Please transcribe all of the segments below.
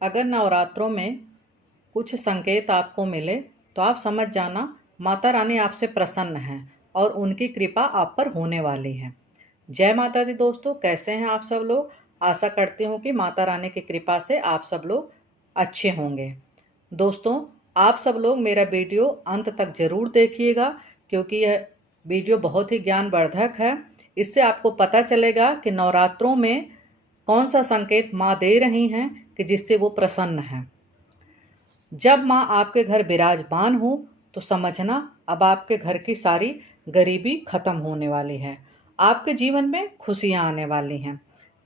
अगर नवरात्रों में कुछ संकेत आपको मिले तो आप समझ जाना माता रानी आपसे प्रसन्न हैं और उनकी कृपा आप पर होने वाली है। जय माता दी दोस्तों, कैसे हैं आप सब लोग। आशा करती हूँ कि माता रानी की कृपा से आप सब लोग अच्छे होंगे। दोस्तों, आप सब लोग मेरा वीडियो अंत तक ज़रूर देखिएगा क्योंकि यह वीडियो बहुत ही ज्ञानवर्धक है। इससे आपको पता चलेगा कि नवरात्रों में कौन सा संकेत माँ दे रही हैं कि जिससे वो प्रसन्न हैं। जब माँ आपके घर विराजमान हो तो समझना अब आपके घर की सारी गरीबी खत्म होने वाली है, आपके जीवन में खुशियाँ आने वाली हैं।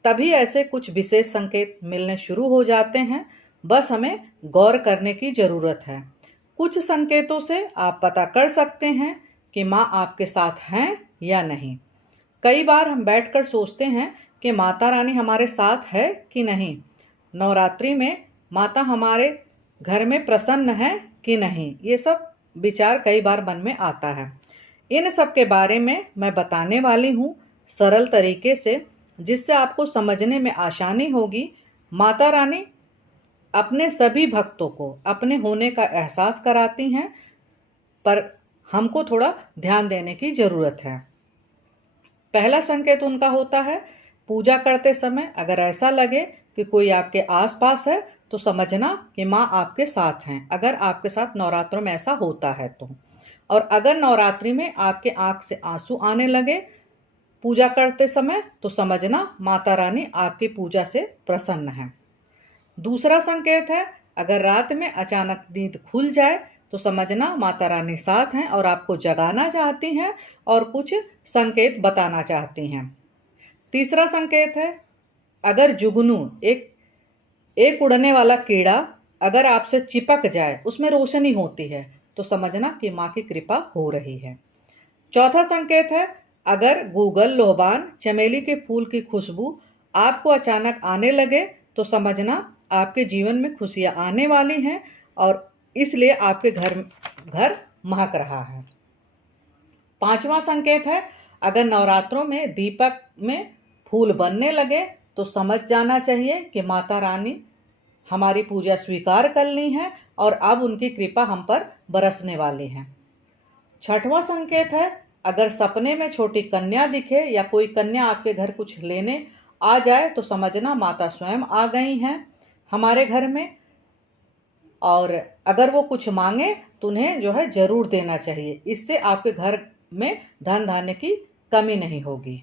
तभी ऐसे कुछ विशेष संकेत मिलने शुरू हो जाते हैं, बस हमें गौर करने की ज़रूरत है। कुछ संकेतों से आप पता कर सकते हैं कि माँ आपके साथ हैं या नहीं। कई बार हम बैठकर सोचते हैं कि माता रानी हमारे साथ है कि नहीं, नवरात्रि में माता हमारे घर में प्रसन्न है कि नहीं, ये सब विचार कई बार मन में आता है। इन सब के बारे में मैं बताने वाली हूँ सरल तरीके से, जिससे आपको समझने में आसानी होगी। माता रानी अपने सभी भक्तों को अपने होने का एहसास कराती हैं, पर हमको थोड़ा ध्यान देने की ज़रूरत है। पहला संकेत उनका होता है पूजा करते समय अगर ऐसा लगे कि कोई आपके आसपास है तो समझना कि माँ आपके साथ हैं, अगर आपके साथ नवरात्रों में ऐसा होता है तो। और अगर नवरात्रि में आपके आँख से आंसू आने लगे पूजा करते समय तो समझना माता रानी आपकी पूजा से प्रसन्न है। दूसरा संकेत है अगर रात में अचानक नींद खुल जाए तो समझना माता रानी साथ हैं और आपको जगाना चाहती हैं और कुछ संकेत बताना चाहती हैं। तीसरा संकेत है अगर जुगनू एक एक उड़ने वाला कीड़ा अगर आपसे चिपक जाए, उसमें रोशनी होती है, तो समझना कि माँ की कृपा हो रही है। चौथा संकेत है अगर गूगल लोबान चमेली के फूल की खुशबू आपको अचानक आने लगे तो समझना आपके जीवन में खुशियाँ आने वाली हैं और इसलिए आपके घर महक रहा है। पांचवा संकेत है अगर नवरात्रों में दीपक में फूल बनने लगे तो समझ जाना चाहिए कि माता रानी हमारी पूजा स्वीकार कर ली है और अब उनकी कृपा हम पर बरसने वाली है। छठवां संकेत है अगर सपने में छोटी कन्या दिखे या कोई कन्या आपके घर कुछ लेने आ जाए तो समझना माता स्वयं आ गई हैं हमारे घर में, और अगर वो कुछ मांगे तो उन्हें जो है ज़रूर देना चाहिए, इससे आपके घर में धन धान्य की कमी नहीं होगी।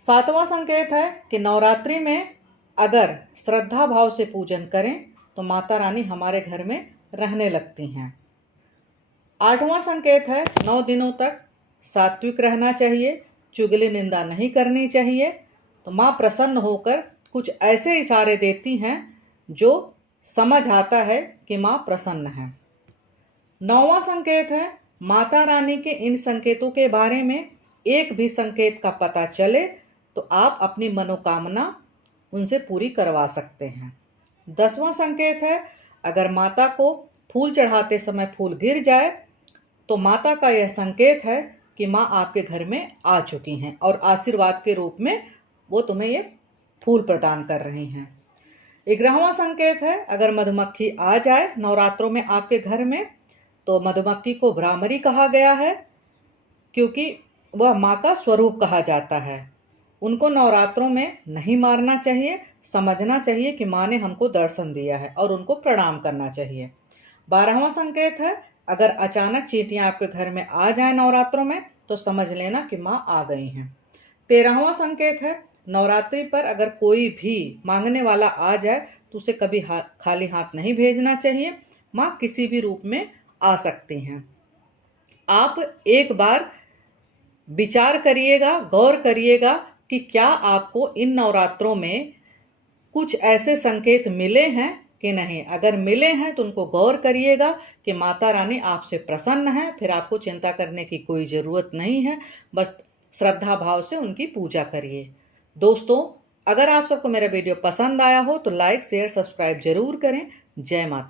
सातवां संकेत है कि नवरात्रि में अगर श्रद्धा भाव से पूजन करें तो माता रानी हमारे घर में रहने लगती हैं। आठवां संकेत है 9 दिनों तक सात्विक रहना चाहिए, चुगली निंदा नहीं करनी चाहिए, तो माँ प्रसन्न होकर कुछ ऐसे इशारे देती हैं जो समझ आता है कि माँ प्रसन्न है। नौवां संकेत है माता रानी के इन संकेतों के बारे में एक भी संकेत का पता चले तो आप अपनी मनोकामना उनसे पूरी करवा सकते हैं। 10वां संकेत है अगर माता को फूल चढ़ाते समय फूल गिर जाए तो माता का यह संकेत है कि माँ आपके घर में आ चुकी हैं और आशीर्वाद के रूप में वो तुम्हें ये फूल प्रदान कर रही हैं। 11वां संकेत है अगर मधुमक्खी आ जाए नवरात्रों में आपके घर में तो मधुमक्खी को भ्रामरी कहा गया है क्योंकि वह माँ का स्वरूप कहा जाता है। उनको नवरात्रों में नहीं मारना चाहिए, समझना चाहिए कि माँ ने हमको दर्शन दिया है और उनको प्रणाम करना चाहिए। 12वां संकेत है अगर अचानक चींटियाँ आपके घर में आ जाए नवरात्रों में तो समझ लेना कि माँ आ गई हैं। 13वां संकेत है नवरात्रि पर अगर कोई भी मांगने वाला आ जाए तो उसे कभी खाली हाथ नहीं भेजना चाहिए, माँ किसी भी रूप में आ सकती हैं। आप एक बार विचार करिएगा, गौर करिएगा कि क्या आपको इन नवरात्रों में कुछ ऐसे संकेत मिले हैं कि नहीं। अगर मिले हैं तो उनको गौर करिएगा कि माता रानी आपसे प्रसन्न है, फिर आपको चिंता करने की कोई ज़रूरत नहीं है, बस श्रद्धा भाव से उनकी पूजा करिए। दोस्तों, अगर आप सबको मेरा वीडियो पसंद आया हो तो लाइक शेयर सब्सक्राइब जरूर करें। जय माता।